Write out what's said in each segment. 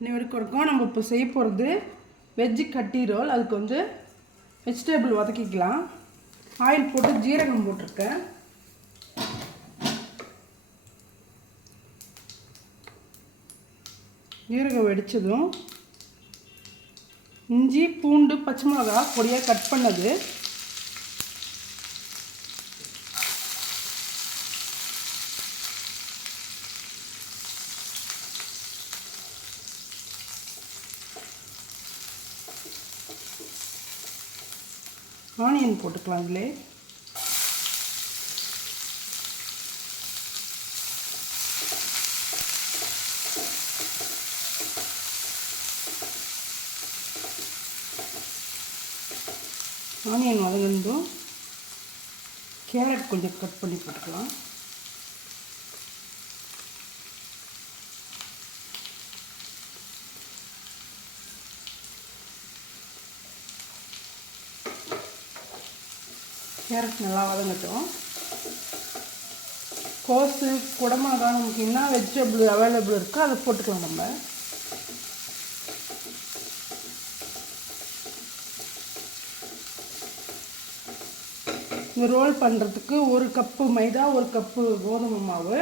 அனைவருக்கும் நம்ம இப்போ செய்ய போகிறது வெஜ்ஜு கட்டி ரோல். அதுக்கு வந்து வெஜிடபிள் வதக்கிக்கலாம். ஆயில் போட்டு ஜீரகம் போட்டிருக்கேன். ஜீரகம் வெடித்ததும் இஞ்சி பூண்டு பச்சை மிளகா பொடியாக கட் பண்ணது, ஆனியன் போட்டுக்கலாம். இதிலே ஆனியன் வதங்கணும். கேரட் கொஞ்சம் கட் பண்ணி போட்டுக்கலாம். கேரட் நல்லா வதங்கட்டும். கோஸு குடமிளகா நமக்கு என்ன வெஜிடபிள் அவைலபிள் இருக்கோ அதை போட்டுக்கலாம். நம்ம இந்த ரோல் பண்ணுறதுக்கு 1 கப்பு மைதா, 1 கப்பு கோதுமை மாவு,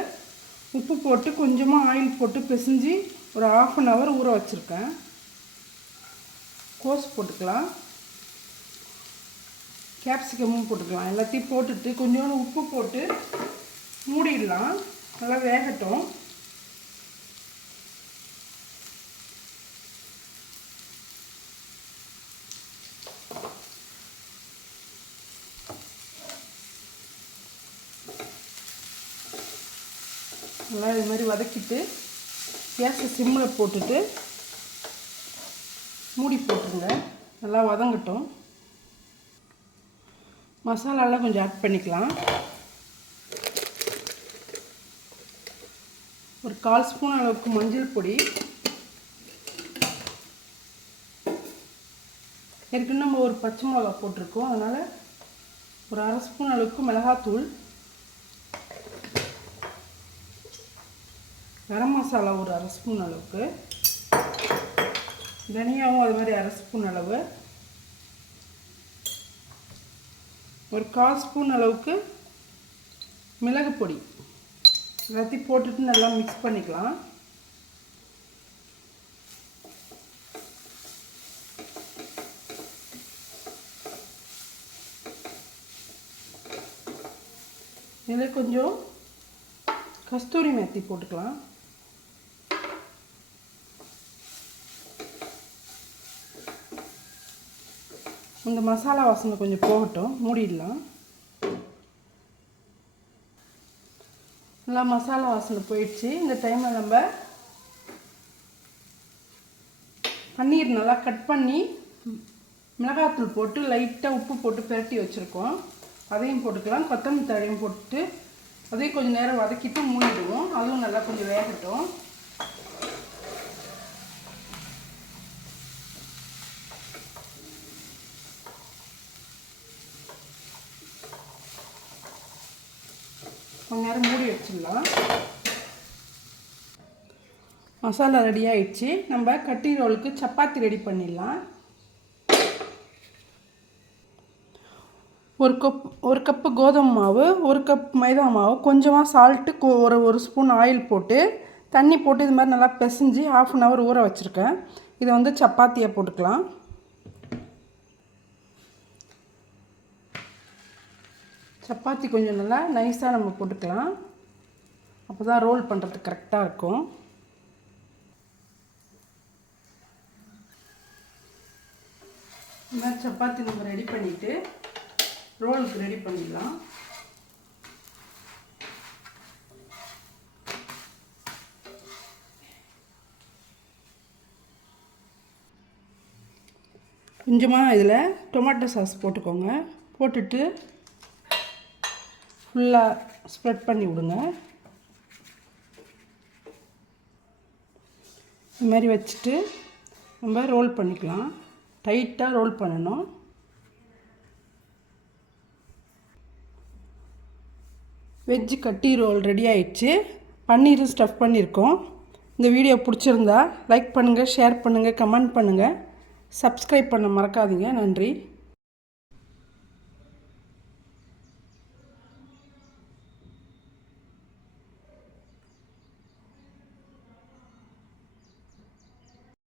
உப்பு போட்டு கொஞ்சமாக ஆயில் போட்டு பிசைஞ்சு ஒரு 1/2 hour ஊற வச்சுருக்கேன். கோஸ் போட்டுக்கலாம், கேப்சிகமும் போட்டுக்கலாம். எல்லாத்தையும் போட்டுட்டு கொஞ்சோண்டு உப்பு போட்டு மூடிடலாம். நல்லா வேகட்டும். நல்லா இது மாதிரி வதக்கிட்டு கேஸை சிம்மில் போட்டுட்டு மூடி போட்டுருங்க. நல்லா வதங்கட்டும். மசாலாலாம் கொஞ்சம் ஆட் பண்ணிக்கலாம். ஒரு 1/4 ஸ்பூன் அளவுக்கு மஞ்சள் பொடி, ஏற்கனவே நம்ம ஒரு பச்சை மிளகா போட்டிருக்கோம், அதனால் ஒரு 1/2 ஸ்பூன் அளவுக்கு மிளகாத்தூள், கரம் மசாலா ஒரு 1/2 ஸ்பூன் அளவுக்கு, தனியாவும் அது மாதிரி 1/2 ஸ்பூன் அளவு, ஒரு 1/4 ஸ்பூன் அளவுக்கு மிளகு பொடி, எல்லாத்தையும் போட்டுட்டு நல்லா மிக்ஸ் பண்ணிக்கலாம். இதில் கொஞ்சம் கஸ்தூரி மேத்தி போட்டுக்கலாம். இந்த மசாலா வாசனை கொஞ்சம் போகட்டும், மூடிடலாம். நல்லா மசாலா வாசனை போயிடுச்சு. இந்த டைமில் நம்ம பன்னீர் நல்லா கட் பண்ணி மிளகாத்தூள் போட்டு லைட்டாக உப்பு போட்டு பிரட்டி வச்சுருக்கோம், அதையும் போட்டுக்கலாம். கொத்தமல்லி தழையும் போட்டு அதையும் கொஞ்சம் நேரம் வதக்கிட்டு மூடிடுவோம். அதுவும் நல்லா கொஞ்சம் வேகட்டும். கொஞ்ச நேரம் மூடி வச்சிடலாம். மசாலா ரெடி ஆயிடுச்சு. நம்ம கட்டி ரோலுக்கு சப்பாத்தி ரெடி பண்ணிடலாம். ஒரு கப்பு கோதுமை மாவு, 1 கப் மைதா மாவு, கொஞ்சமாக சால்ட்டு, ஒரு ஸ்பூன் ஆயில் போட்டு தண்ணி போட்டு இது மாதிரி நல்லா பிசைஞ்சு 1/2 hour ஊற வச்சுருக்கேன். இதை வந்து சப்பாத்தியை போட்டுக்கலாம். சப்பாத்தி கொஞ்சம் நல்லா நைஸாக நம்ம போட்டுக்கலாம். அப்போ தான் ரோல் பண்ணுறதுக்கு கரெக்டாக இருக்கும். இந்த மாதிரி சப்பாத்தி நம்ம ரெடி பண்ணிவிட்டு ரோலுக்கு ரெடி பண்ணிடலாம். கொஞ்சமாக இதில் டொமேட்டோ சாஸ் போட்டுக்கோங்க. போட்டுட்டு ஃபுல்லாக ஸ்ப்ரெட் பண்ணி விடுங்க. இது மாதிரி வச்சுட்டு நம்ம ரோல் பண்ணிக்கலாம். டைட்டாக ரோல் பண்ணணும். வெஜ்ஜு கட்டி ரோல் ரெடி ஆயிடுச்சு. பன்னீரும் ஸ்டஃப் பண்ணியிருக்கோம். இந்த வீடியோ பிடிச்சிருந்தா லைக் பண்ணுங்கள், ஷேர் பண்ணுங்கள், கமெண்ட் பண்ணுங்கள், சப்ஸ்கிரைப் பண்ண மறக்காதீங்க. நன்றி.